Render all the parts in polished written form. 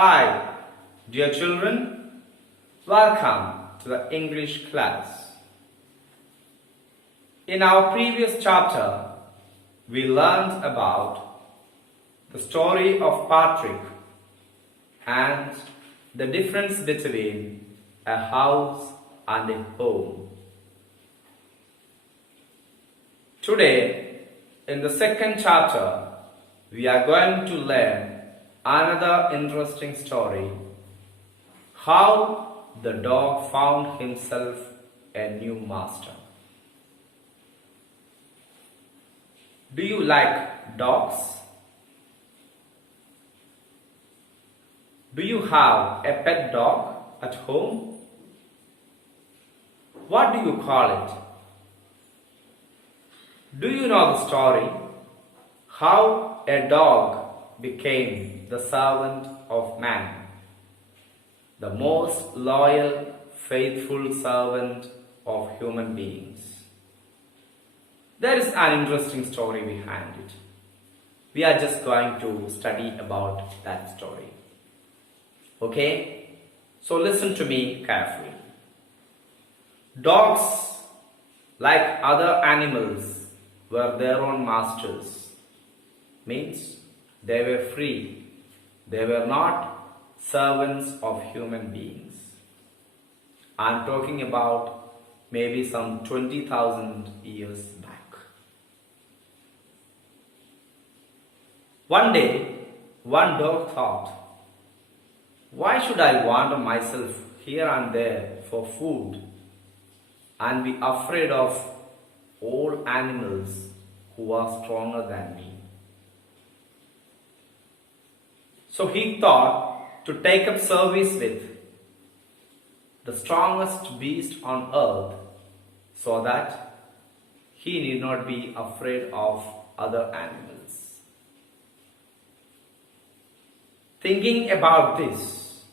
Hi, dear children. Welcome to the English class. In our previous chapter, we learned about the story of Patrick and the difference between a house and a home. Today, in the second chapter, we are going to learn another interesting story, how the dog found himself a new master. Do you like dogs? Do you have a pet dog at home? What do you call it? Do you know the story? How a dog became the servant of man, the most loyal, faithful servant of human beings. There is an interesting story behind it. We are just going to study about that story. Okay? So listen to me carefully. Dogs, like other animals, were their own masters. Means they were free. They were not servants of human beings. I am talking about maybe some 20,000 years back. One day, one dog thought, why should I wander myself here and there for food and be afraid of all animals who are stronger than me? So he thought to take up service with the strongest beast on earth so that he need not be afraid of other animals. Thinking about this,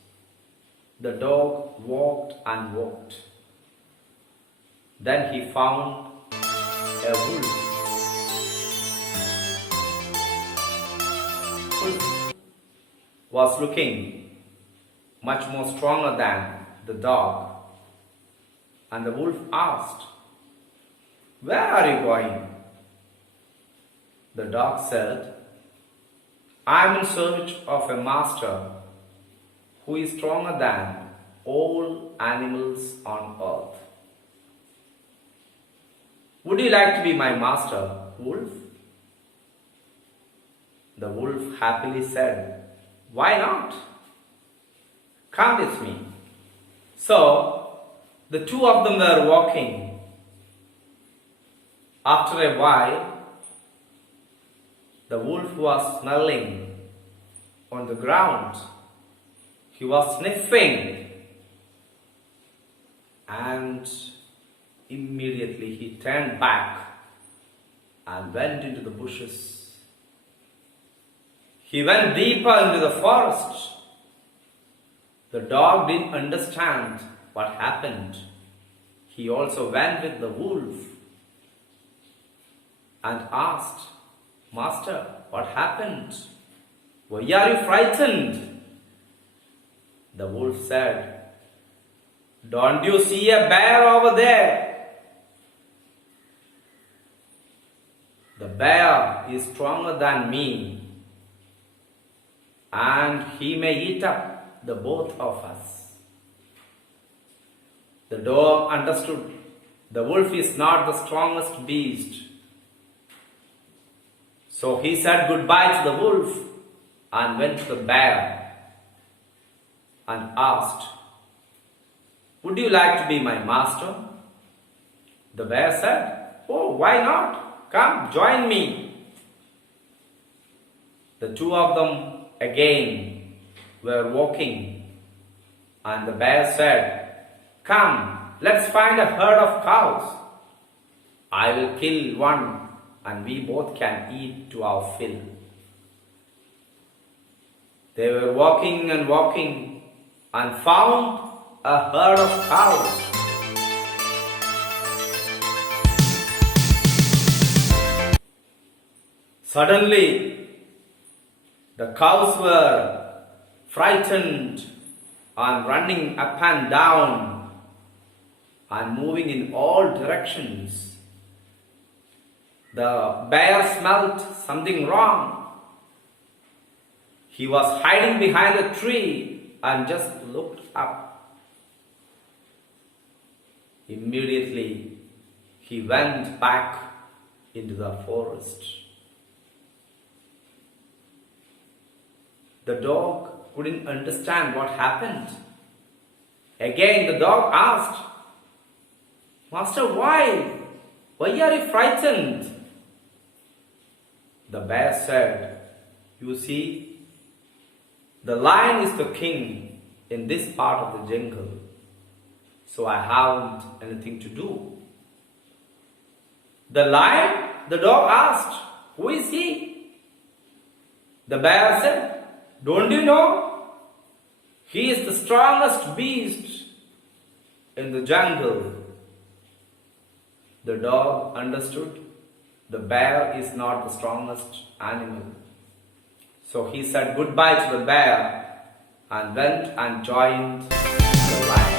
the dog walked and walked. Then he found a wolf. Was looking much more stronger than the dog, and the wolf asked, "Where are you going?" The dog said, "I am in search of a master who is stronger than all animals on earth. Would you like to be my master, wolf?" The wolf happily said, "Why not? Come with me." So, the two of them were walking. After a while, the wolf was smelling on the ground. He was sniffing, and immediately he turned back and went into the bushes. He went deeper into the forest. The dog didn't understand what happened. He also went with the wolf and asked, "Master, what happened? Why are you frightened?" The wolf said, "Don't you see a bear over there? The bear is stronger than me, and he may eat up the both of us." The dog understood the wolf is not the strongest beast. So he said goodbye to the wolf and went to the bear and asked, "Would you like to be my master?" The bear said, "Oh, why not? Come, join me." The two of them again were walking, and the bear said, "Come, let's find a herd of cows. I will kill one and we both can eat to our fill." They were walking and walking and found a herd of cows. Suddenly, the cows were frightened and running up and down and moving in all directions. The bear smelt something wrong. He was hiding behind a tree and just looked up. Immediately, he went back into the forest. The dog couldn't understand what happened. Again, the dog asked, "Master, why? Why are you frightened?" The bear said, "You see, the lion is the king in this part of the jungle, so I haven't anything to do." "The lion?" the dog asked. "Who is he?" The bear said, "Don't you know? He is the strongest beast in the jungle." The dog understood the bear is not the strongest animal. So he said goodbye to the bear and went and joined the lion.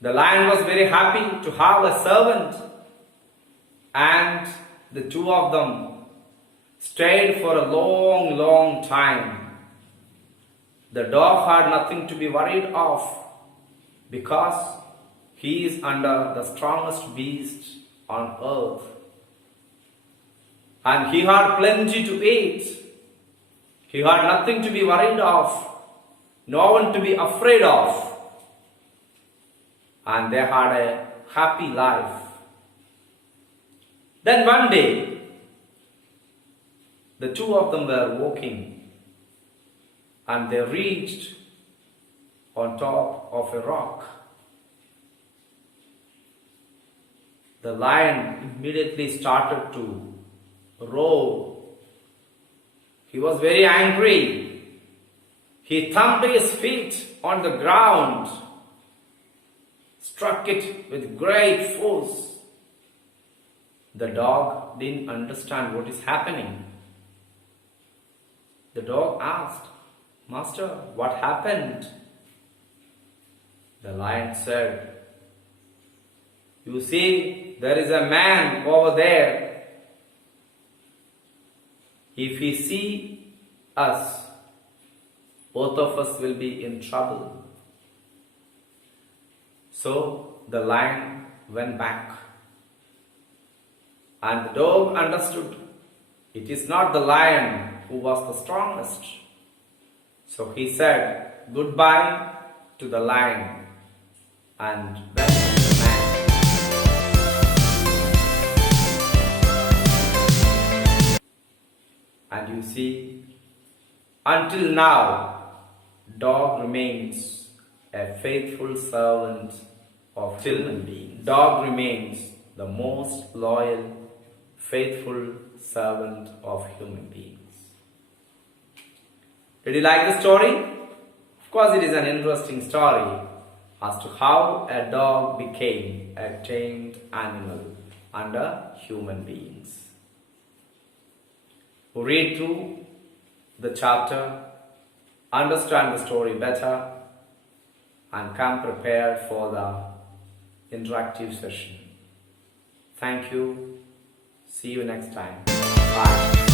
The lion was very happy to have a servant, and the two of them stayed for a long time. The dog had nothing to be worried of because he is under the strongest beast on earth. And he had plenty to eat. He had nothing to be worried of, no one to be afraid of. And they had a happy life. Then one day, the two of them were walking and they reached on top of a rock. The lion immediately started to roar. He was very angry. He thumped his feet on the ground, struck it with great force. The dog didn't understand what is happening. The dog asked, "Master, what happened?" The lion said, "You see, there is a man over there. If he sees us, both of us will be in trouble." So the lion went back. And the dog understood it is not the lion who was the strongest. So he said goodbye to the lion and went to the man. And you see, until now, dog remains a faithful servant of human beings. Dog remains the most loyal, faithful servant of human beings. Did you like the story? Of course, it is an interesting story as to how a dog became a tamed animal under human beings. Read through the chapter, understand the story better, and come prepared for the interactive session. Thank you. See you next time. Bye.